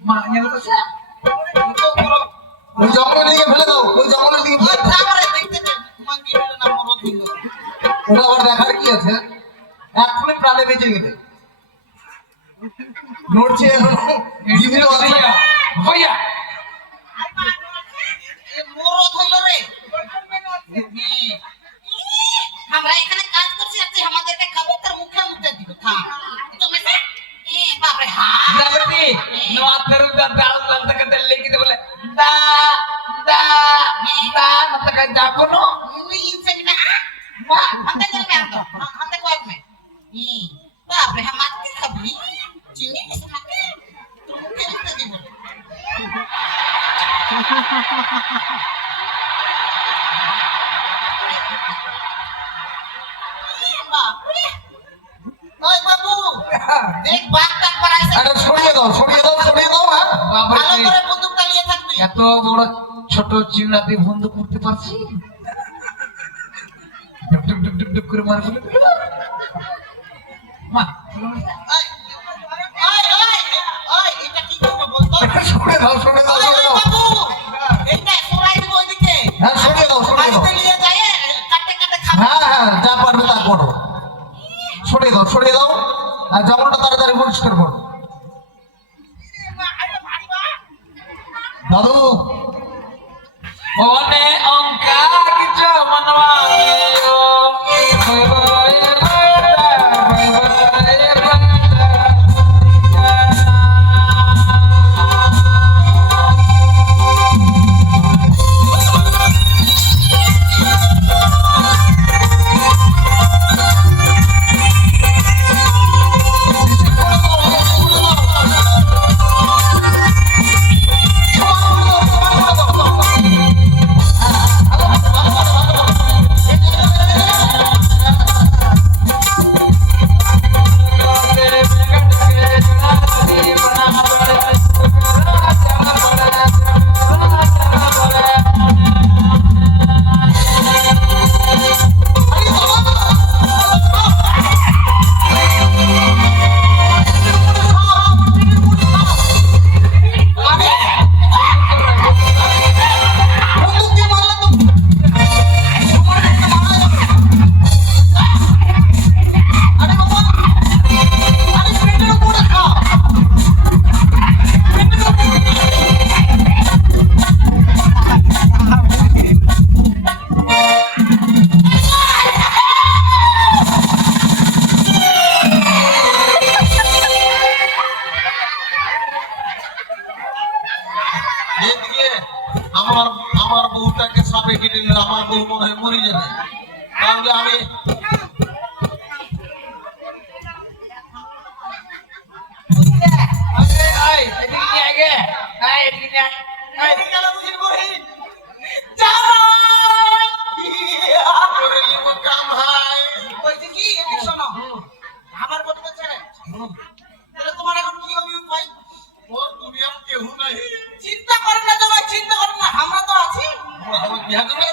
মা নিয়ে তো সে ওই জঙ্গলের দিকে ফেলে দাও, ওই জঙ্গলের দিকে ফেলে দাও। ওটা আবার দেখার কি আছে? এক্ষুনি প্রাণে বেঁচে গেছে, নড়ছে এখনো, জীবিত আছে। ভাইয়া আমরা এখানে কাজ করছি আর তুই আমাদেরকে খাবার তার মুখে মুখে দিবি থাম তুমি বাপরে দাবতি নোয়া তরুদা দাল দাল তক দল্লে কি বলে দা দা দা মত কা যাবো নো ইনসে না বাহ হাতে যাবে আতো হাতে কয়েক মে বাপরে আমাকে খাবি চিনি আমাকে মুখে মুখে দিব বাপরে ওই বাবু দেখ বাঘটা পড়াইছে আরে সরিয়ে দাও, সরিয়ে দাও, সরিয়ে দাও। হ্যাঁ ভালো করে বন্দুক চালিয়ে থাকবি এত বড় ছোট চিংড়াতে বন্ধ করতে পারছি ডুব ডুব ডুব ডুব ডুব করে মার বলে মা ওই এটা কি করব বলতো সরিয়ে দাও, সরিয়ে দাও, সরিয়ে দাও। বাবু এটা সরাই দিব ওইদিকে হ্যাঁ সরিয়ে দাও, সরিয়ে দাও। হাতে নিয়ে যায় কাটে কাটে খাবে হ্যাঁ হ্যাঁ, যা পারবে তা করো। সরিয়ে দাও, সরিয়ে দাও, আর জঙ্গলটা তাড়াতাড়ি পরিষ্কার করো। দাদু ওনে অঙ্কা কিছু মনওয়াইও বাই বাই বাই বাই আমার বউটাকে সাপে কেটে নিল, আমার বউ মনে হয় মরে যাবে। তাহলে আমি আই এদিকে আগে আই এদিকে আই কাম হাই বলছি কি এদিকে শোনো আমার বউকে ছেড়ে তাহলে তোমার এখন কি হবে উপায় ওর দুনিয়ার কেউ নাই। চিন্তা করো না তোমার চিন্তা করো না আমরা তো আছি আমার বিয়া করবে